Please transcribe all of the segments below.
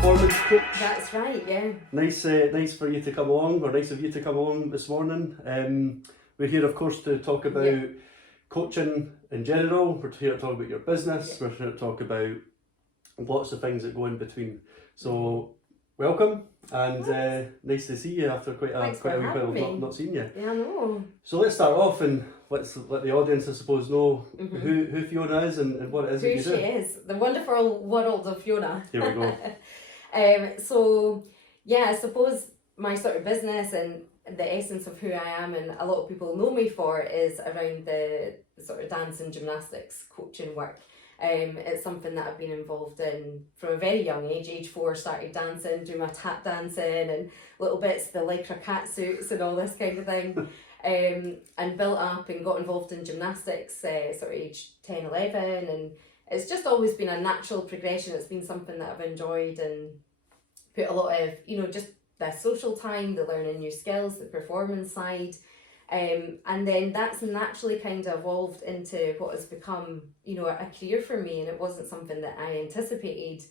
Performance Coach. That's right, yeah. Nice for you to come along, or nice of you to come along this morning. We're here, of course, to talk about coaching in general. We're here to talk about your business. We're here to talk about lots of things that go in between. So, welcome, and nice to see you after quite a wee while of not seeing you. Yeah, I know. So let's start off and let's let the audience, I suppose, know who Fiona is and what it is that you do. Who she is, the wonderful world of Fiona. Here we go. So, yeah, I suppose my sort of business and the essence of who I am, and a lot of people know me for, is around the sort of dance and gymnastics coaching work. It's something that I've been involved in from a very young age. Age 4, started dancing, doing my tap dancing and little bits, the lycra cat suits and all this kind of thing. And built up and got involved in gymnastics sort of age 10, 11, and it's just always been a natural progression. It's been something that I've enjoyed and put a lot of, just the social time, the learning new skills, the performance side. And then that's naturally kind of evolved into what has become, a career for me. And it wasn't something that I anticipated.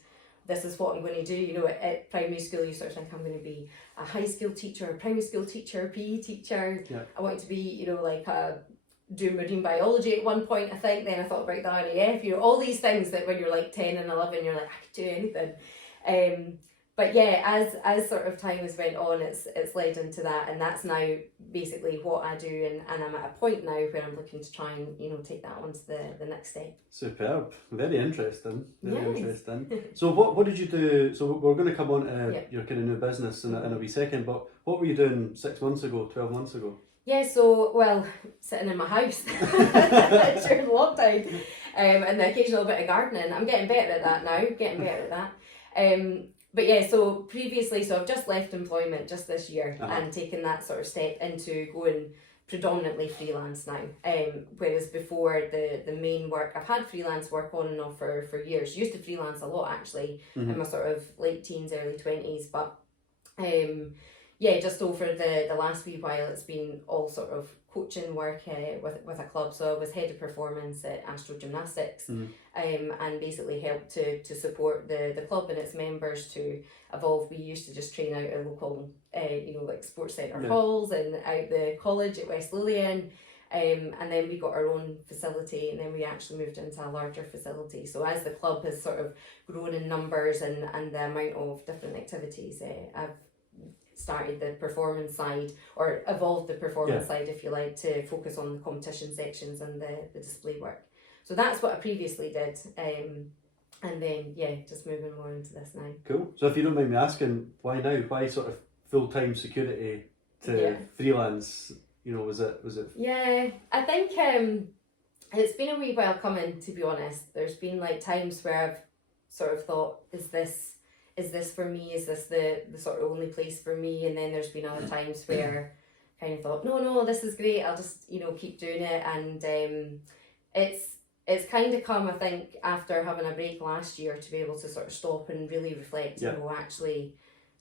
This is what I'm going to do. At primary school, you sort of think I'm going to be a high school teacher, a primary school teacher, a PE teacher. Yeah. I wanted to be, do marine biology at one point, I think. Then I thought about the RAF, all these things that when you're like 10 and 11, you're like, I could do anything. But yeah, as sort of time has went on, it's led into that, and that's now basically what I do, and I'm at a point now where I'm looking to try and take that on to the next step. Superb, very interesting, interesting. So what did you do? So we're going to come on to your kind of new business in a wee second, but what were you doing 6 months ago, 12 months ago? Yeah, so, well, sitting in my house during lockdown, and the occasional bit of gardening. I'm getting better at that now, But yeah, so previously, I've just left employment just this year and taken that sort of step into going predominantly freelance now. Whereas before, the main work, I've had freelance work on and off for years. Used to freelance a lot actually in my sort of late teens, early 20s, but just over the last wee while, it's been all sort of coaching work with a club. So I was head of performance at Astro Gymnastics, and basically helped to support the club and its members to evolve. We used to just train out at local, like sports centre halls and out the college at West Lothian. And then we got our own facility, and then we actually moved into a larger facility. So as the club has sort of grown in numbers and the amount of different activities, I've started the performance side, or evolved the performance side, if you like, to focus on the competition sections and the display work. So that's what I previously did, and then just moving more into this now. Cool. So if you don't mind me asking, why now? Why sort of full-time security to freelance? Was it? Yeah, I think it's been a wee while coming, to be honest. There's been like times where I've sort of thought, is this for me? Is this the sort of only place for me? And then there's been other times where I kind of thought, no, this is great. I'll just, keep doing it. And it's kind of come, I think, after having a break last year, to be able to sort of stop and really reflect, actually,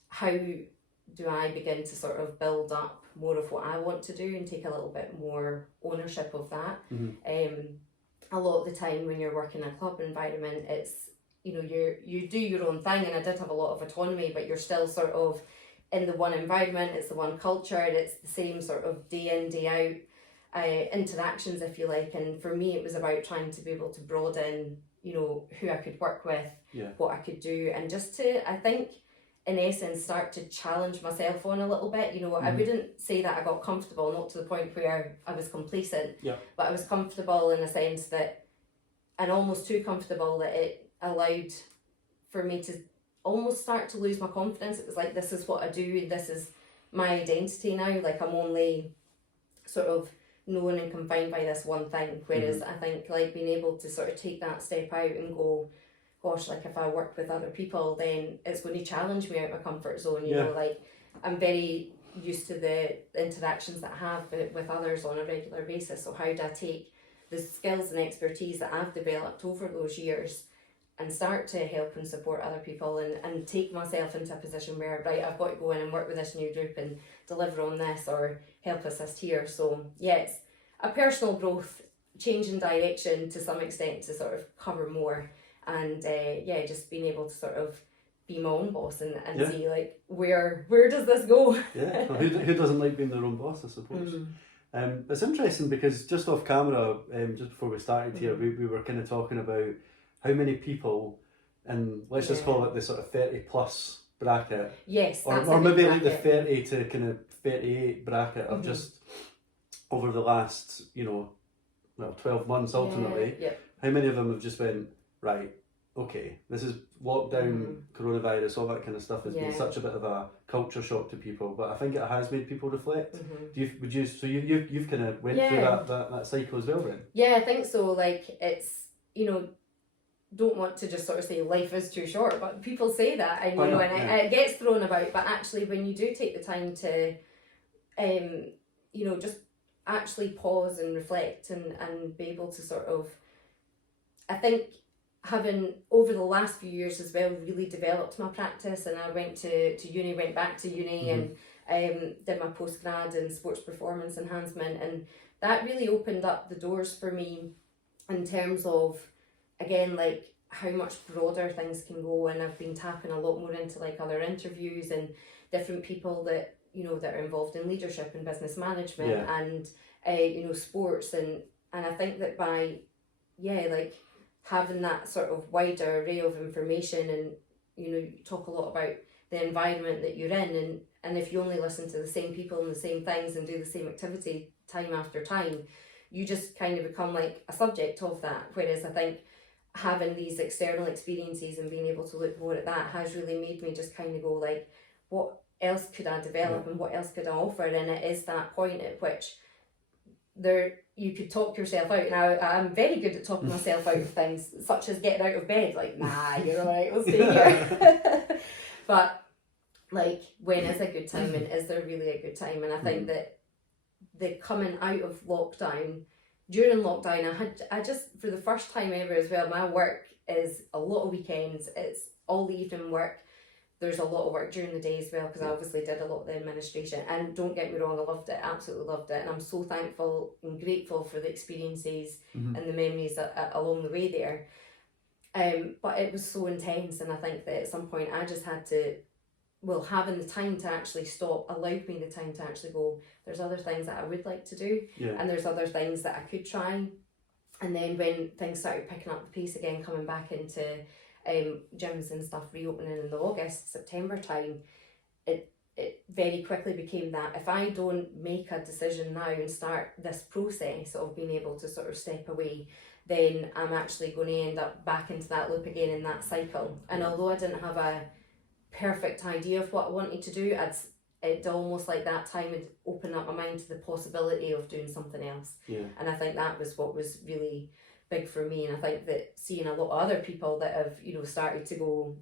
how do I begin to sort of build up more of what I want to do and take a little bit more ownership of that. A lot of the time when you're working in a club environment, it's, you do your own thing, and I did have a lot of autonomy, but you're still sort of in the one environment, it's the one culture, it's the same sort of day in, day out interactions, if you like. And for me, it was about trying to be able to broaden, who I could work with, what I could do, and just to, I think, in essence, start to challenge myself on a little bit. I wouldn't say that I got comfortable, not to the point where I was complacent, but I was comfortable in the sense that, and almost too comfortable, that it allowed for me to almost start to lose my confidence. It was like, this is what I do, and this is my identity now. Like, I'm only sort of known and confined by this one thing. Whereas I think, like, being able to sort of take that step out and go, gosh, like, if I work with other people, then it's going to challenge me out of my comfort zone. Like, I'm very used to the interactions that I have with others on a regular basis. So how do I take the skills and expertise that I've developed over those years and start to help and support other people, and take myself into a position where, right, I've got to go in and work with this new group and deliver on this, or help assist here. So it's a personal growth, change in direction to some extent, to sort of cover more, and just being able to sort of be my own boss and Yeah. see like where does this go? Yeah, well, who doesn't like being their own boss, I suppose. It's interesting because just off camera, just before we started here, we were kind of talking about how many people, and let's just call it the sort of 30 plus bracket, Yes, or that's a maybe big like the bracket. 30 to kind of 38 bracket of just over the last, 12 months ultimately, how many of them have just went, right, okay, this is lockdown, coronavirus, all that kind of stuff has been such a bit of a culture shock to people, but I think it has made people reflect. You've kind of went through that cycle as well then? Yeah, I think so. Like, it's, don't want to just sort of say life is too short, but people say that, and it gets thrown about, but actually when you do take the time to just actually pause and reflect and be able to sort of, I think having over the last few years as well really developed my practice, and I went back to uni and did my postgrad in sports performance enhancement, and that really opened up the doors for me in terms of, again, like how much broader things can go, and I've been tapping a lot more into like other interviews and different people that that are involved in leadership and business management and sports, and I think that by like having that sort of wider array of information, and you talk a lot about the environment that you're in, and if you only listen to the same people and the same things and do the same activity time after time, you just kind of become like a subject of that. Whereas I think having these external experiences and being able to look more at that has really made me just kind of go like, what else could I develop and what else could I offer? And it is that point at which you could talk yourself out. Now, I'm very good at talking myself out of things, such as getting out of bed, like, nah, you're alright, we'll stay here. But like, when is a good time, and is there really a good time? And I think that the coming out of lockdown, during lockdown, I just, for the first time ever as well, my work is a lot of weekends, it's all the evening work. There's a lot of work during the day as well, because I obviously did a lot of the administration, and don't get me wrong, I loved it, absolutely loved it, and I'm so thankful and grateful for the experiences and the memories along the way there. But it was so intense, and I think that at some point I just had to, having the time to actually stop allowed me the time to actually go, there's other things that I would like to do, and there's other things that I could try. And then when things started picking up the pace again, coming back into gyms and stuff reopening in the August, September time, it very quickly became that if I don't make a decision now and start this process of being able to sort of step away, then I'm actually going to end up back into that loop again, in that cycle. And although I didn't have a perfect idea of what I wanted to do, it almost like that time had opened up my mind to the possibility of doing something else. And I think that was what was really big for me. And I think that seeing a lot of other people that have started to go,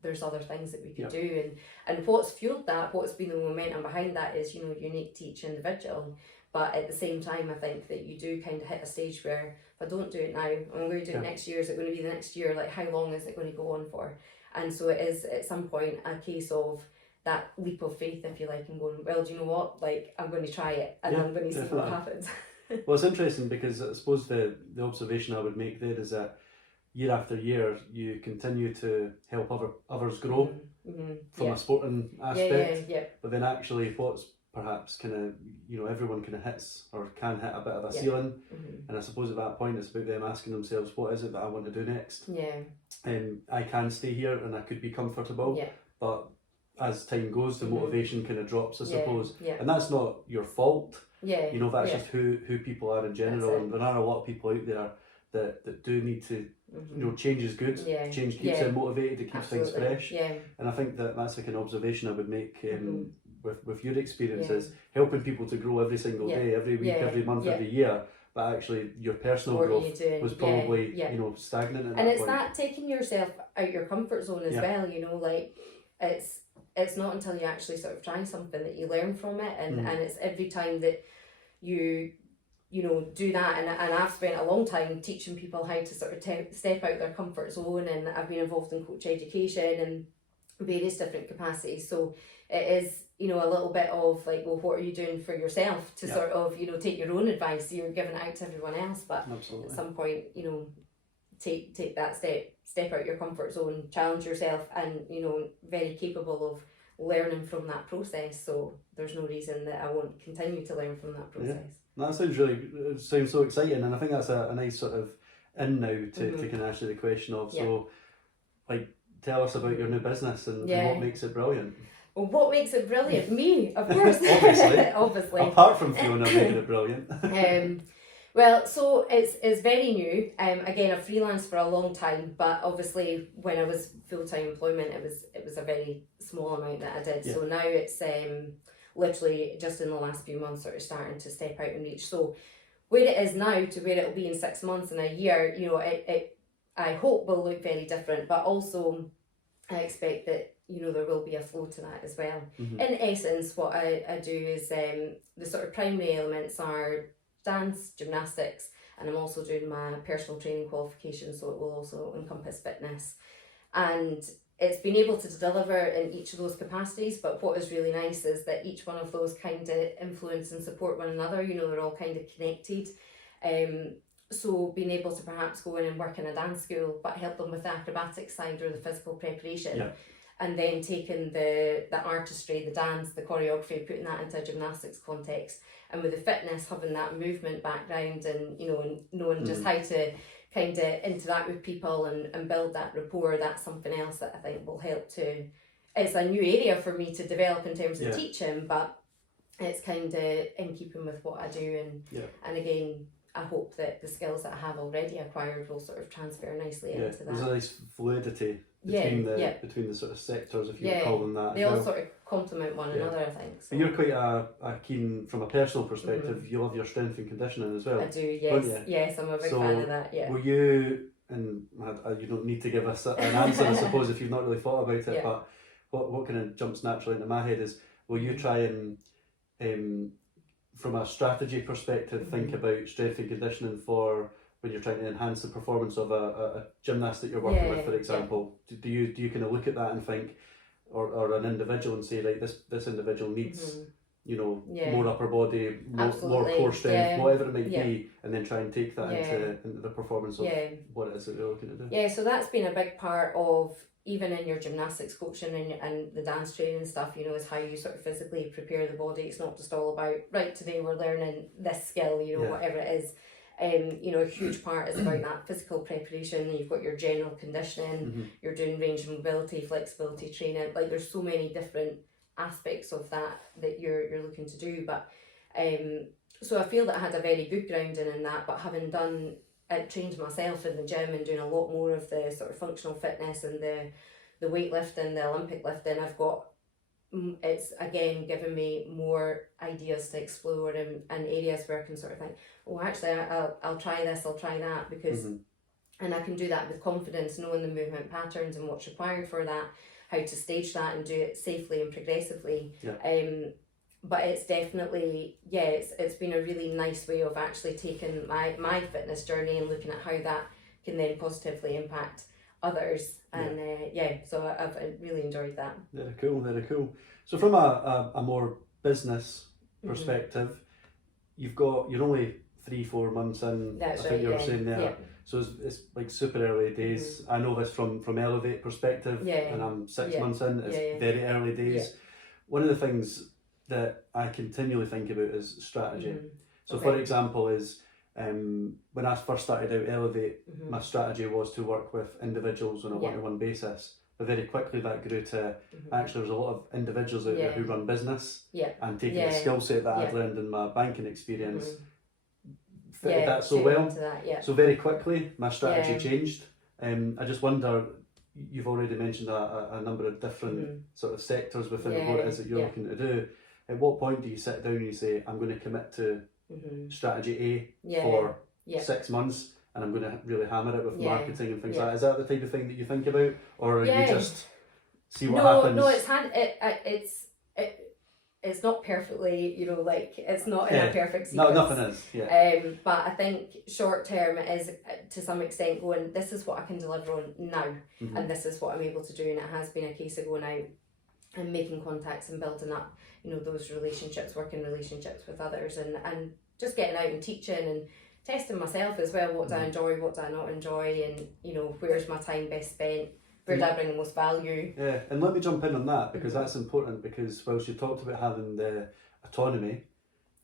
there's other things that we could do, and what's fueled that, what's been the momentum behind that is unique to each individual. But at the same time, I think that you do kind of hit a stage where, if I don't do it now, I'm going to do it next year, is it going to be the next year, like how long is it going to go on for? And so it is at some point a case of that leap of faith, if you like, and going, well, do you know what, like, I'm going to try it, and I'm going to see what happens. Well, it's interesting because I suppose the observation I would make there is that year after year you continue to help others grow from a sporting aspect, but then actually what's perhaps kind of, everyone kind of hits or can hit a bit of a ceiling, and I suppose at that point it's about them asking themselves, what is it that I want to do next? I can stay here and I could be comfortable, but as time goes the motivation kind of drops, I suppose, and that's not your fault. That's just who people are in general, and there are a lot of people out there that do need to, change is good, change keeps them motivated, it keeps things fresh, and I think that's like an observation I would make with your experiences, helping people to grow every single day, every week, every month, every year, but actually your personal growth was probably stagnant at that point. And it's that taking yourself out your comfort zone as well, like it's not until you actually sort of try something that you learn from it, and it's every time that you do that, and I've spent a long time teaching people how to sort of step out their comfort zone, and I've been involved in coach education and various different capacities, so it is a little bit of like, well, what are you doing for yourself to sort of take your own advice, you're giving it out to everyone else, but at some point take that step out your comfort zone, challenge yourself, and very capable of learning from that process. So there's no reason that I won't continue to learn from that process. That sounds so exciting, and I think that's a nice sort of in now to kind of answer the question of, so like, tell us about your new business and what makes it brilliant. Well, what makes it brilliant? Me, of course. Obviously. Apart from Fiona making it brilliant. Well, so it's very new. Again, I've freelanced for a long time, but obviously when I was full-time employment, it was a very small amount that I did. So now it's literally just in the last few months sort of starting to step out and reach. So where it is now to where it'll be in 6 months and a year, it I hope will look very different, but also I expect that there will be a flow to that as well. In essence, what I do is the sort of primary elements are dance, gymnastics, and I'm also doing my personal training qualification, so it will also encompass fitness. And it's been able to deliver in each of those capacities, but what is really nice is that each one of those kind of influence and support one another. They're all kind of connected. So being able to perhaps go in and work in a dance school, but help them with the acrobatic side or the physical preparation. And then taking the artistry, the dance, the choreography, putting that into a gymnastics context, and with the fitness, having that movement background and and knowing just how to kind of interact with people and build that rapport. That's something else that I think will help to. It's a new area for me to develop in terms of teaching, but it's kind of in keeping with what I do, and again, I hope that the skills that I have already acquired will sort of transfer nicely into that. There's a nice fluidity between the sort of sectors, if you would call them that. They all sort of complement one another, I think. So. But you're quite a keen, from a personal perspective, you love your strength and conditioning as well. I do, yes. Yes, I'm a big fan of that, Will you, and you don't need to give us an answer, I suppose, if you've not really thought about it, but what kind of jumps naturally into my head is, will you try and, from a strategy perspective, think about strength and conditioning for when you're trying to enhance the performance of a gymnast that you're working with, for example? Do you kind of look at that and think, or an individual and say, right, this individual needs more upper body, more core strength, whatever it might be, and then try and take that into the performance of what it is that they're looking to do? Yeah, so that's been a big part of, even in your gymnastics coaching and the dance training stuff, is how you sort of physically prepare the body. It's not just all about, right, today we're learning this skill, whatever it is. A huge part is about that physical preparation. You've got your general conditioning, you're doing range of mobility, flexibility training. Like, there's so many different aspects of that you're looking to do. But so I feel that I had a very good grounding in that, but having trained myself in the gym and doing a lot more of the sort of functional fitness and the weightlifting, the Olympic lifting, it's again given me more ideas to explore and areas where I can sort of think, oh, actually I'll try this, I'll try that, because and I can do that with confidence, knowing the movement patterns and what's required for that, how to stage that and do it safely and progressively. But it's definitely, it's been a really nice way of actually taking my fitness journey and looking at how that can then positively impact others. And so I've really enjoyed that. Very cool. So from a more business perspective, you're only 3-4 months in. That's I think you were saying there. So it's like super early days. I know this from ELEV8 perspective, and I'm 6 months in. It's very early days. One of the things that I continually think about is strategy. So for example is when I first started out ELEV8, my strategy was to work with individuals on a one-to-one basis. But very quickly that grew to, actually there's a lot of individuals out there who run business, and taking the skill set that I'd learned in my banking experience, fitted that so well. So very quickly my strategy changed. I just wonder, you've already mentioned a number of different sort of sectors within what it is that you're looking to do. At what point do you sit down and you say, I'm going to commit to strategy A for 6 months, and I'm going to really hammer it with marketing and things like that? Is that the type of thing that you think about, or you just see what happens? No, it's not perfectly, it's not in a perfect sequence. No, nothing is. But I think short term it is to some extent going, this is what I can deliver on now, and this is what I'm able to do, and it has been a case of going out and making contacts and building up, those relationships, working relationships with others, and just getting out and teaching testing myself as well. What do I enjoy? What do I not enjoy? And you know, where's my time best spent? Where do I bring the most value? Yeah, and let me jump in on that, because that's important, because whilst you talked about having the autonomy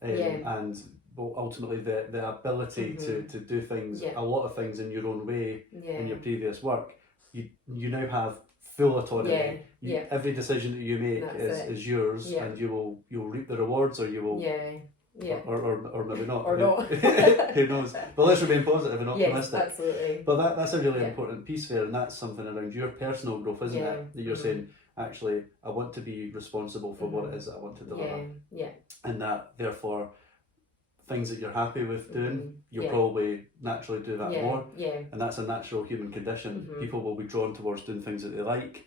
and ultimately the ability to do things, a lot of things in your own way in your previous work, you now have full autonomy. Every decision that you make is yours, and you'll reap the rewards, or you will or maybe not. Or not. Who knows? But let's remain positive and optimistic. Yes, absolutely. But that's a really important piece there, and that's something around your personal growth, isn't it? That you're saying, actually, I want to be responsible for what it is that I want to deliver. And that, therefore, things that you're happy with doing, you'll probably naturally do that more. And that's a natural human condition. People will be drawn towards doing things that they like.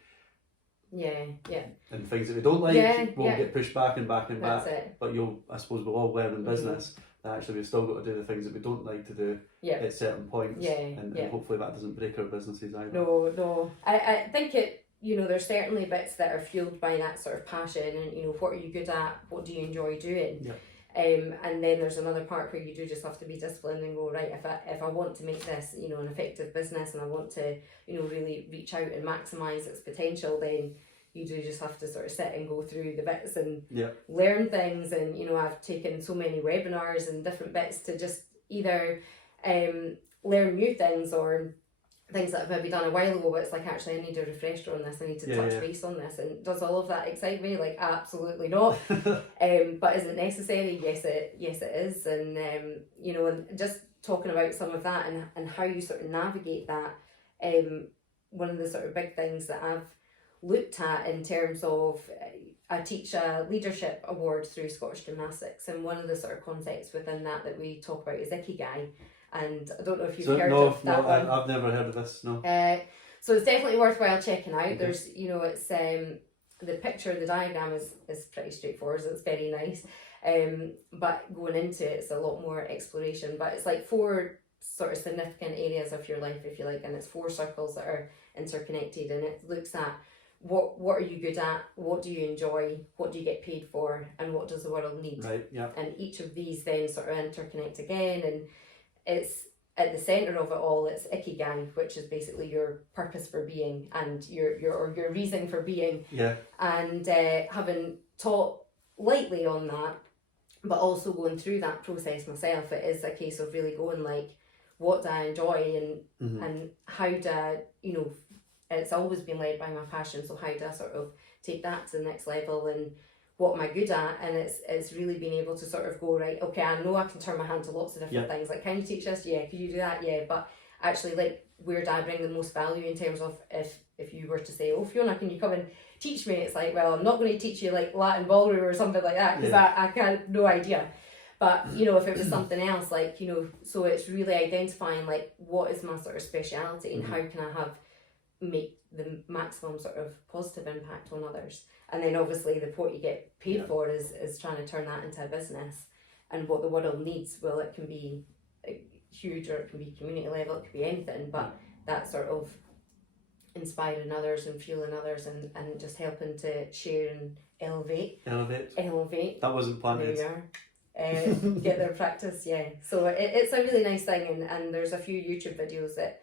And things that we don't like will get pushed back and back and back. But I suppose we'll all learn in business that actually we've still got to do the things that we don't like to do at certain points. And hopefully that doesn't break our businesses either. No. I think there's certainly bits that are fueled by that sort of passion, and what are you good at? What do you enjoy doing? And then there's another part where you do just have to be disciplined and go, right, if I want to make this, an effective business, and I want to, really reach out and maximise its potential, then you do just have to sort of sit and go through the bits and learn things. And, I've taken so many webinars and different bits to just either learn new things, or things that I've maybe done a while ago, but it's like, actually I need a refresher on this, I need to touch base on this. And does all of that excite me? Like, absolutely not. But is it necessary? Yes it is. And and just talking about some of that and how you sort of navigate that, one of the sort of big things that I've looked at in terms of, I teach a leadership award through Scottish Gymnastics, and one of the sort of concepts within that we talk about is Icky Guy. And I don't know if you've heard of that one. I've never heard of this, no. So it's definitely worthwhile checking out. Okay. There's, it's the picture, the diagram is pretty straightforward, so it's very nice. But going into it, it's a lot more exploration. But it's like 4 sort of significant areas of your life, if you like, and it's 4 circles that are interconnected, and it looks at what are you good at, what do you enjoy, what do you get paid for, and what does the world need. Right, yeah. And each of these then sort of interconnect again, and it's at the centre of it all, it's Icky Guy, which is basically your purpose for being and your reason for being. Yeah. And having taught lightly on that, but also going through that process myself, it is a case of really going like, what do I enjoy, and how do I, it's always been led by my passion, so how do I sort of take that to the next level, and what am I good at? And it's really being able to sort of go, right, okay, I know I can turn my hand to lots of different things, like, can you teach this? Yeah. Can you do that? Yeah. But actually, like, where do I bring the most value in terms of, if you were to say, oh, Fiona, can you come and teach me? It's like, well, I'm not going to teach you like Latin ballroom or something like that, because I can't, no idea. But, if it was something else, like, so it's really identifying, like, what is my sort of speciality, and how can I make the maximum sort of positive impact on others. And then obviously what you get paid for is trying to turn that into a business, and what the world needs. Well, it can be huge, or it can be community level, it could be anything, but that sort of inspiring others and fueling others, and just helping to share and elevate. That wasn't planned. There you are. Get their practice, so it's a really nice thing, and there's a few YouTube videos that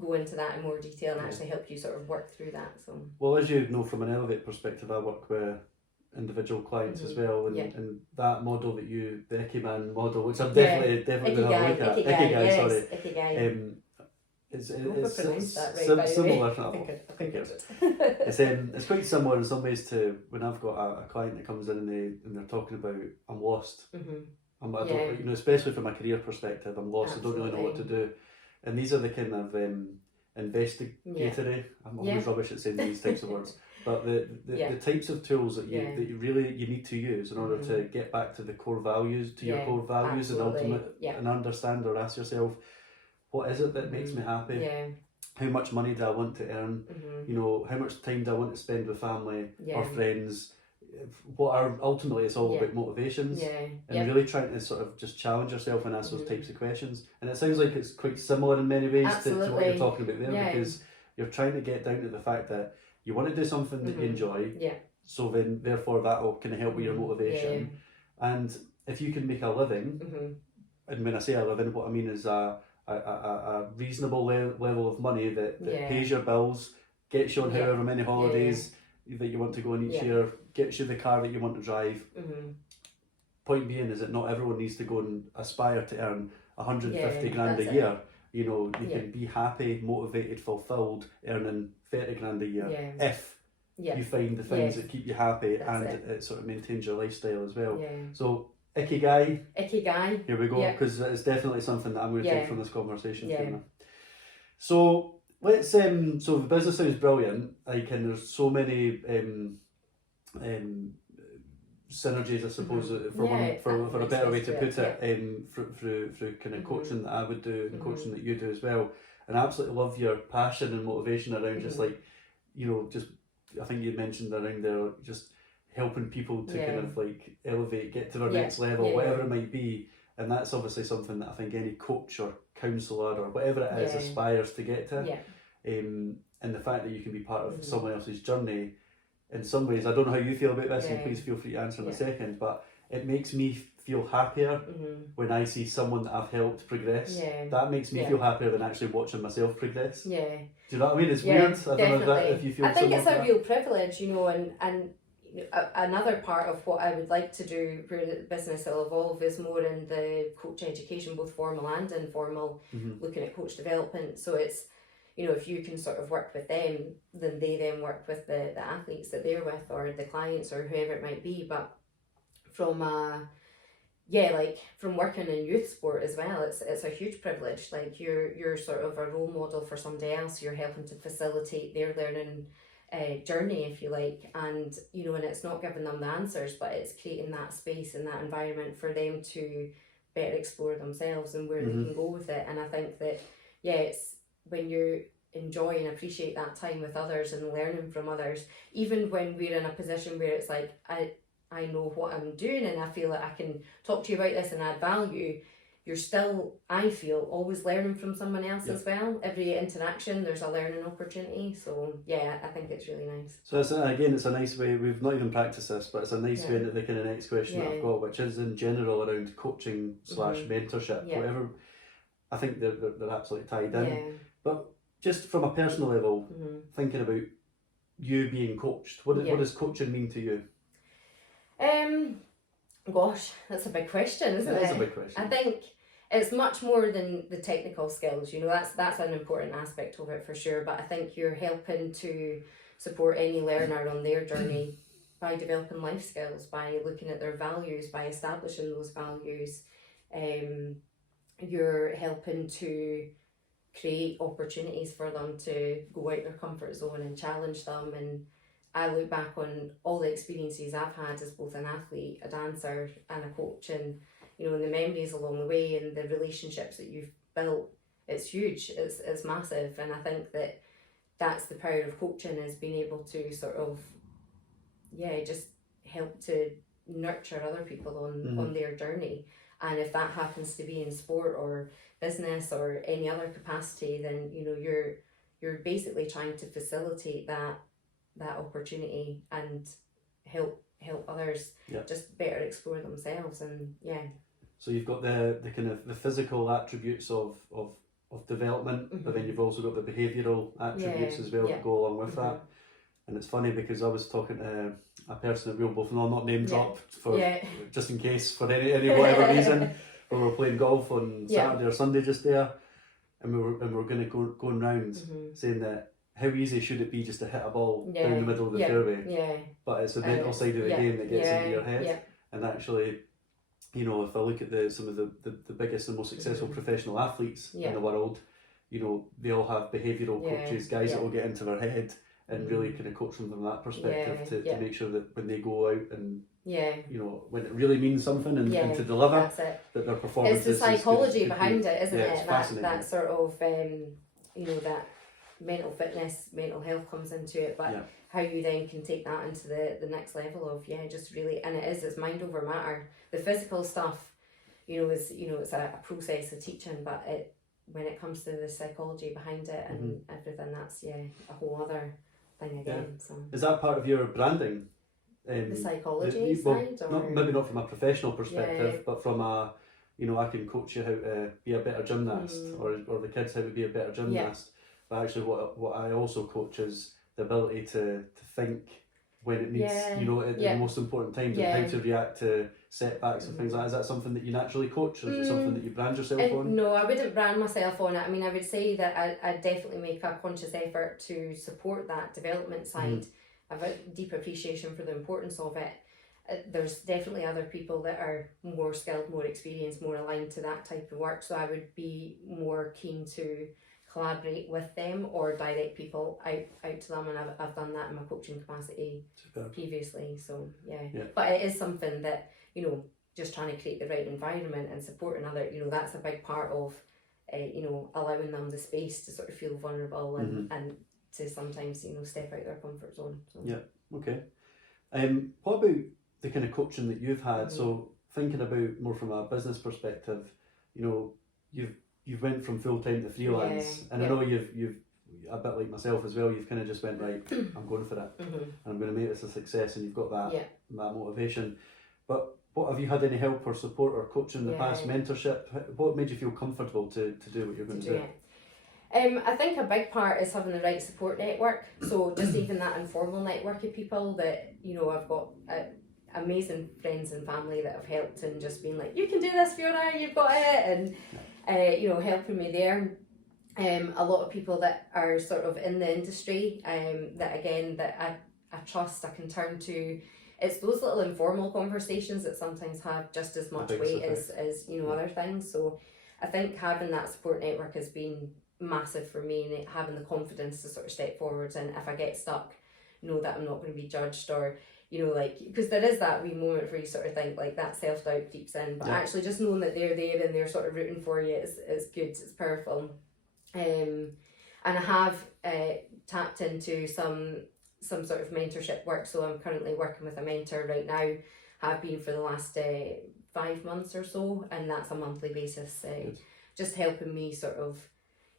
go into that in more detail and actually help you sort of work through that. So, well, as you know, from an ELEV8 perspective, I work with individual clients as well, and that model that the Icky Man model, which I'm definitely going to have a look at. Icky Guy, sorry. Icky Guy. It's right, similar. I think it's quite similar in some ways to when I've got a client that comes in and they're talking about, I'm lost. I don't, especially from a career perspective, I'm lost. Absolutely. I don't really know what to do. And these are the kind of investigatory. I'm always rubbish at saying these types of words, but the types of tools that you really need to use in order to get back to the core values, your core values, absolutely. and understand or ask yourself, what is it that makes me happy? How much money do I want to earn? How much time do I want to spend with family or friends? What are ultimately, it's all about motivations, and really trying to sort of just challenge yourself and ask those types of questions. And it sounds like it's quite similar in many ways to what you're talking about there, because you're trying to get down to the fact that you want to do something that you enjoy, so then therefore that will kind of help with your motivation. And if you can make a living and when I say a living, what I mean is a reasonable level of money that pays your bills, gets you on however many holidays that you want to go on each year, gets you the car that you want to drive. Point being is that not everyone needs to go and aspire to earn 150 grand a year. You know, you can be happy, motivated, fulfilled, earning 30 grand a year if you find the things that keep you happy and it sort of maintains your lifestyle as well. So, Icky Guy. Icky Guy. Here we go, because it's definitely something that I'm going to take from this conversation. Fiona. So let's so the business sounds brilliant. Like, and there's so many synergies, I suppose, for a better way to put it, through kind of coaching that I would do and coaching that you do as well. And I absolutely love your passion and motivation around just like, you know, just I think you mentioned around there just helping people to kind of like elevate, get to their next level, whatever it might be. And that's obviously something that I think any coach or counsellor or whatever it is aspires to get to. And the fact that you can be part of someone else's journey, in some ways, I don't know how you feel about this, and please feel free to answer in a second, but it makes me feel happier when I see someone that I've helped progress. That makes me feel happier than actually watching myself progress. Do you know what I mean? It's weird. I don't know if you feel I think it's a like real privilege, you know, and another part of what I would like to do where the business will evolve is more in the coach education, both formal and informal, looking at coach development. So it's, you know, if you can sort of work with them, then they then work with the athletes that they're with or the clients or whoever it might be. But from from working in youth sport as well, it's a huge privilege. Like you're sort of a role model for somebody else. You're helping to facilitate their learning journey, if you like, and you know, and it's not giving them the answers, but it's creating that space and that environment for them to better explore themselves and where they can go with it. And I think that it's when you enjoy and appreciate that time with others and learning from others, even when we're in a position where it's like I know what I'm doing and I feel that I can talk to you about this and add value, you're still, I feel, always learning from someone else as well. Every interaction, there's a learning opportunity. So yeah, I think it's really nice. So it's a nice way, we've not even practiced this, but it's a nice way into the kind of next question that I've got, which is in general around coaching / mentorship, whatever. I think they're absolutely tied in. But just from a personal level, thinking about you being coached, what does coaching mean to you? Gosh, that's a big question, isn't it? It is a big question. I think it's much more than the technical skills, you know, that's an important aspect of it for sure, but I think you're helping to support any learner on their journey by developing life skills, by looking at their values, by establishing those values. You're helping to create opportunities for them to go out their comfort zone and challenge them. And I look back on all the experiences I've had as both an athlete, a dancer and a coach, and you know, and the memories along the way and the relationships that you've built, it's huge, it's massive. And I think that that's the power of coaching, is being able to sort of just help to nurture other people on their journey. And if that happens to be in sport or business or any other capacity, then you know, you're basically trying to facilitate that opportunity and help others just better explore themselves. And so you've got the kind of the physical attributes of development, but then you've also got the behavioural attributes as well that go along with that. And it's funny because I was talking to a person that we'll both know, not name drop, for just in case, for any whatever reason, when we were playing golf on Saturday or Sunday just there, and we were going to going round saying that how easy should it be just to hit a ball down the middle of the fairway, but it's the mental side of the game that gets into your head. And actually, you know, if I look at some of the biggest and most successful professional athletes in the world, you know, they all have behavioural coaches, guys that will get into their head and really kind of coach them from that perspective to make sure that when they go out and you know, when it really means something and to deliver, that their performance is... It's the psychology behind it, isn't it? It's fascinating. That sort of, you know, that mental fitness, mental health comes into it, but how you then can take that into the next level of just really, and it's mind over matter. The physical stuff, you know, is, you know, it's a process of teaching, but when it comes to the psychology behind it and everything, that's a whole other thing again. So is that part of your branding? The psychology side, or maybe not from a professional perspective, but from a you know, I can coach you how to be a better gymnast, or the kids how to be a better gymnast. But actually what I also coach is the ability to think when it needs, you know, at the most important times, and how to react to setbacks and things like that. Is that something that you naturally coach, or is it something that you brand yourself on? No, I wouldn't brand myself on it. I mean, I would say that I definitely make a conscious effort to support that development side. I have a deep appreciation for the importance of it. There's definitely other people that are more skilled, more experienced, more aligned to that type of work, so I would be more keen to collaborate with them or direct people out to them, and I've done that in my coaching capacity previously, so yeah. But it is something that, you know, just trying to create the right environment and supporting other, you know, that's a big part of you know, allowing them the space to sort of feel vulnerable and to sometimes, you know, step out their comfort zone. So. Yeah, okay. What about the kind of coaching that you've had? So thinking about more from a business perspective, you know, you've went from full-time to freelance, and I know you've a bit like myself as well, you've kind of just went, right, I'm going for it, and I'm going to make this a success, and you've got that motivation. But what, have you had any help or support or coaching in the past, mentorship? What made you feel comfortable to do what you're going to do? I think a big part is having the right support network. So just even that informal network of people that, you know, I've got amazing friends and family that have helped and just been like, you can do this, Fiona, you've got it, and you know, helping me there. A lot of people that are sort of in the industry, that again, that I trust, I can turn to. It's those little informal conversations that sometimes have just as much weight as you know, other things. So I think having that support network has been massive for me, and having the confidence to sort of step forwards, and if I get stuck, know that I'm not going to be judged, or, you know, like, because there is that wee moment where you sort of think like that self-doubt creeps in, but actually just knowing that they're there and they're sort of rooting for you is good, it's powerful. And I have tapped into some sort of mentorship work, so I'm currently working with a mentor right now, have been for the last 5 months or so, and that's a monthly basis, just helping me sort of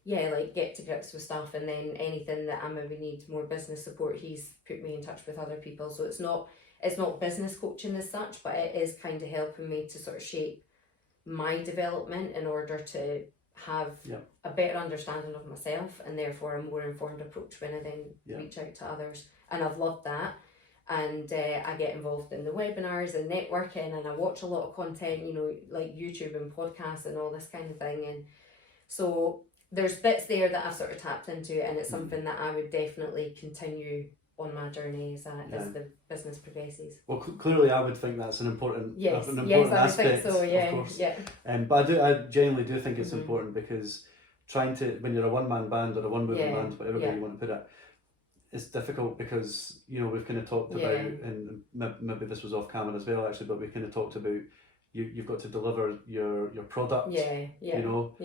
like get to grips with stuff, and then anything that I maybe need more business support, he's put me in touch with other people. So it's not business coaching as such, but it is kind of helping me to sort of shape my development in order to have a better understanding of myself, and therefore a more informed approach when I then reach out to others. And I've loved that, and I get involved in the webinars and networking, and I watch a lot of content, you know, like YouTube and podcasts and all this kind of thing, and so there's bits there that I've sort of tapped into, and it's something that I would definitely continue on my journey as the business progresses. Well, clearly I would think that's an important aspect, I think so, of course. But I genuinely do think it's important, because trying to, when you're a one-man band or a one-woman band, whatever way you want to put it, it's difficult, because, you know, we've kind of talked about, and maybe this was off camera as well actually, but we kind of talked about you've got to deliver your product, you know,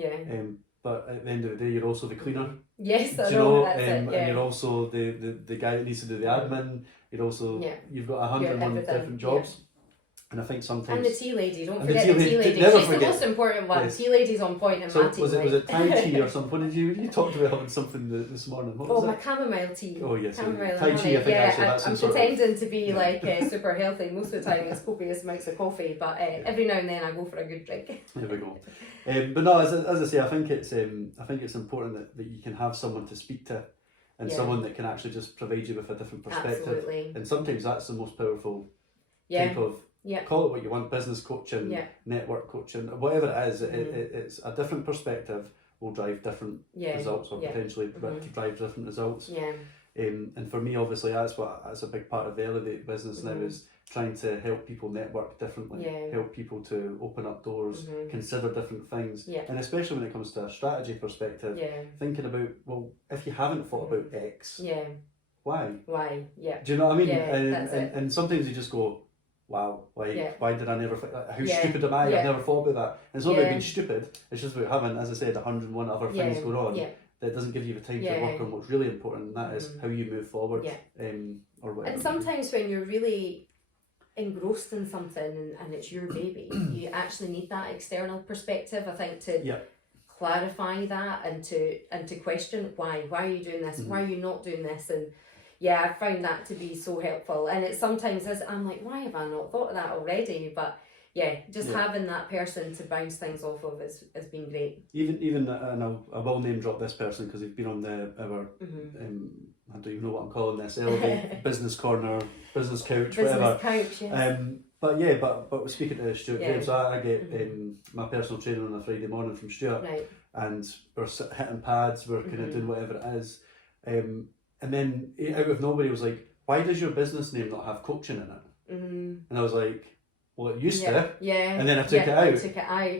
but at the end of the day, you're also the cleaner. Yes, I know, that's it, and you're also the guy that needs to do the admin. You're also, you've got 101 different jobs. And I think sometimes... And the tea lady, don't forget the tea lady. She's the most important one. Tea lady's on point in my tea. Was it Tai Chi or something? What did you talked about having something this morning? What was my chamomile tea. Oh yes, chamomile Tai Chi, I think actually that's I'm pretending to be like super healthy. Most of the time it's copious amounts of coffee, but every now and then I go for a good drink. There we go. But no, as I say, I think it's important that you can have someone to speak to, and someone that can actually just provide you with a different perspective. Absolutely. And sometimes that's the most powerful type of... Call it what you want, business coaching, network coaching, whatever it is, it's a different perspective will drive different results, or potentially drive different results. And for me, obviously, that's a big part of the ELEV8 business now, is trying to help people network differently, help people to open up doors, consider different things, and especially when it comes to a strategy perspective, thinking about, well, if you haven't thought about X, why? Do you know what I mean? And sometimes you just go, wow, like, why did I never think that? How stupid am I? I've never thought about that. And it's not about being stupid, it's just about having, as I said, 101 other things going on that doesn't give you the time to work on what's really important, and that is how you move forward, or whatever. And sometimes when you're really engrossed in something and it's your baby, you actually need that external perspective, I think, to clarify that, and to question why are you doing this, why are you not doing this, and I found that to be so helpful. And it sometimes is, I'm like, why have I not thought of that already? But just having that person to bounce things off of has been great. Even and I will name drop this person because they've been on our I don't even know what I'm calling this, ELEV8 business corner, business couch, whatever. Couch, yes. But speaking to Stuart Graves, so I get my personal training on a Friday morning from Stuart, Right. and we're hitting pads, we're kind of doing whatever it is, and then out of nowhere he was like, "Why does your business name not have coaching in it?" And I was like, "Well, it used to." Yeah. And then I took it out.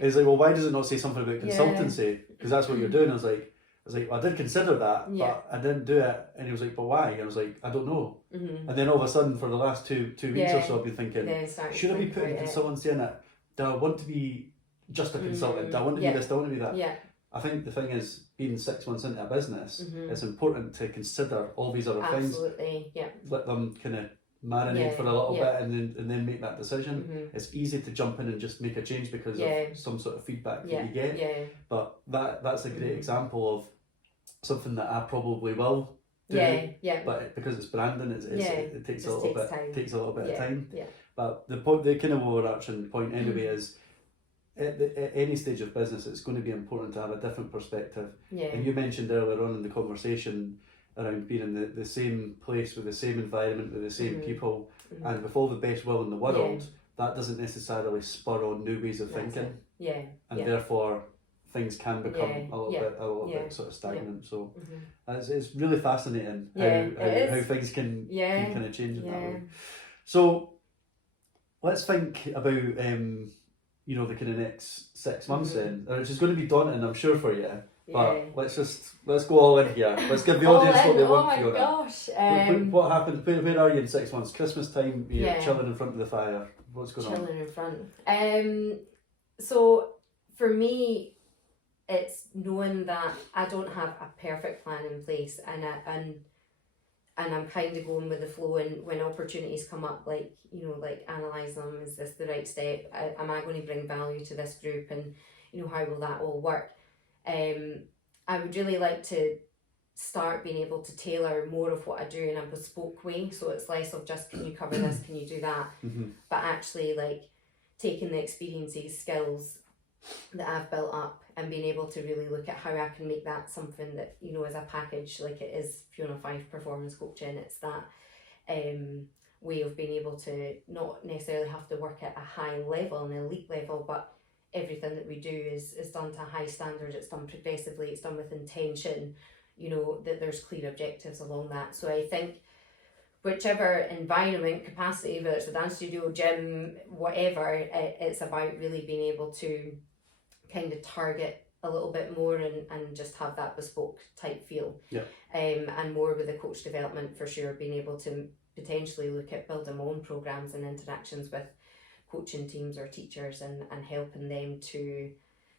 He's like, "Well, why does it not say something about consultancy? Because that's what you're doing." I was like, well, I did consider that, but I didn't do it. And he was like, "But why?" And I was like, "I don't know." And then all of a sudden, for the last two weeks or so, I've been thinking, should I be putting consultancy in it? Do I want to be just a consultant? Do I want to be this? Do I want to be that? Yeah. I think the thing is, being 6 months into a business, it's important to consider all these other things. Absolutely, yeah. Let them kind of marinate for a little bit, and then make that decision. It's easy to jump in and just make a change because of some sort of feedback that you get. Yeah. But that's a great example of something that I probably will do. But because it's branding, it takes a little bit of time. Yeah. But the kind of overarching point anyway is, at any stage of business, it's going to be important to have a different perspective. And you mentioned earlier on in the conversation around being in the same place with the same environment with the same people, and with all the best will in the world, that doesn't necessarily spur on new ways of thinking. And therefore things can become a little bit sort of stagnant. So it's really fascinating how things can kind of change in that way. So let's think about the kind of next 6 months then, which is going to be daunting, I'm sure, for you. But let's go all in here. Let's give the audience what they want, Fiona. Oh my gosh. What happened? Where are you in 6 months? Christmas time, you're chilling in front of the fire. What's going on? Chilling in front. So for me, it's knowing that I don't have a perfect plan in place, and I'm kind of going with the flow, and when opportunities come up, like analyse them. Is this the right step? Am I going to bring value to this group? And how will that all work? I would really like to start being able to tailor more of what I do in a bespoke way, so it's less of just, can you cover this, can you do that, but actually like taking the experiences, skills that I've built up and being able to really look at how I can make that something that as a package, like it is Fiona Fyfe Performance Coaching. It's that way of being able to not necessarily have to work at a high level, an elite level, but everything that we do is done to a high standard. It's done progressively, it's done with intention, that there's clear objectives along that. So I think whichever environment, capacity, whether it's a dance studio, gym, whatever, it's about really being able to kind of target a little bit more and just have that bespoke type feel. And more with the coach development, for sure, being able to potentially look at building my own programs and interactions with coaching teams or teachers and helping them to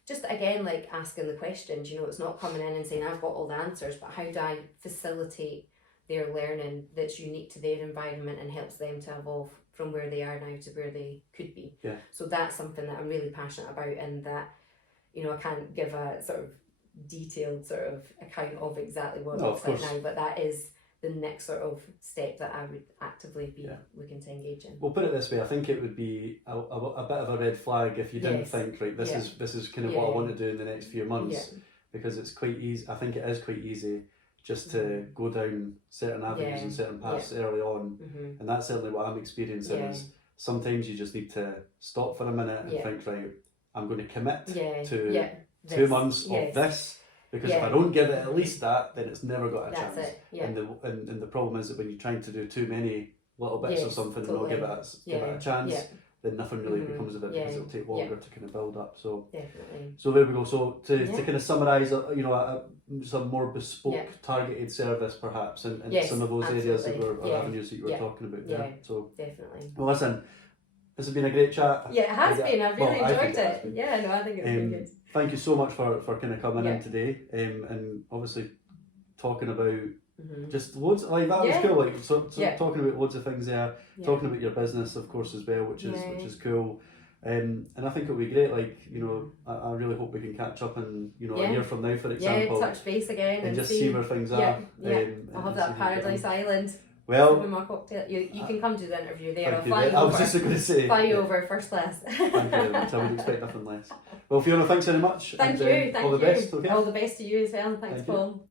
just, again, like asking the questions. It's not coming in and saying I've got all the answers, but how do I facilitate their learning that's unique to their environment and helps them to evolve from where they are now to where they could be. So that's something that I'm really passionate about, and that I can't give a sort of detailed sort of account of exactly what it looks like now, but that is the next sort of step that I would actively be looking to engage in. Well, put it this way, I think it would be a bit of a red flag if you didn't think, right, this is kind of what I want to do in the next few months, because it's quite easy. I think it is quite easy just to go down certain avenues and certain paths early on, and that's certainly what I'm experiencing. Is sometimes you just need to stop for a minute and think, right, I'm going to commit to 2 months of this. Because if I don't give it at least that, then it's never got a chance. And the problem is that when you're trying to do too many little bits of something and not give it a chance, then nothing really becomes of it, because it'll take longer to kind of build up. So so there we go. So to kind of summarise, some more bespoke, targeted service perhaps, and some of those areas that or avenues that you were talking about there. So definitely. Well, listen, this has been a great chat. Yeah, it has been. I've really enjoyed it. Yeah, no, I think it's been good. Thank you so much for kind of coming in today, and obviously talking about just loads, like that was cool, like so talking about loads of things there, talking about your business of course as well, which is cool, and I think it'll be great, like I really hope we can catch up in a year from now, for example, touch base again and just see where things are. I'll have that Paradise Island Well, with my cocktail. You can come to the interview there. I'll thank you. fly you I was over. just going to say. Fly you over first class. Thank you very much. I would expect nothing less. Well, Fiona, thanks very much. Thank and, you. Thank all the you. best. Okay. All the best to you as well. Thanks, Thank you. Paul.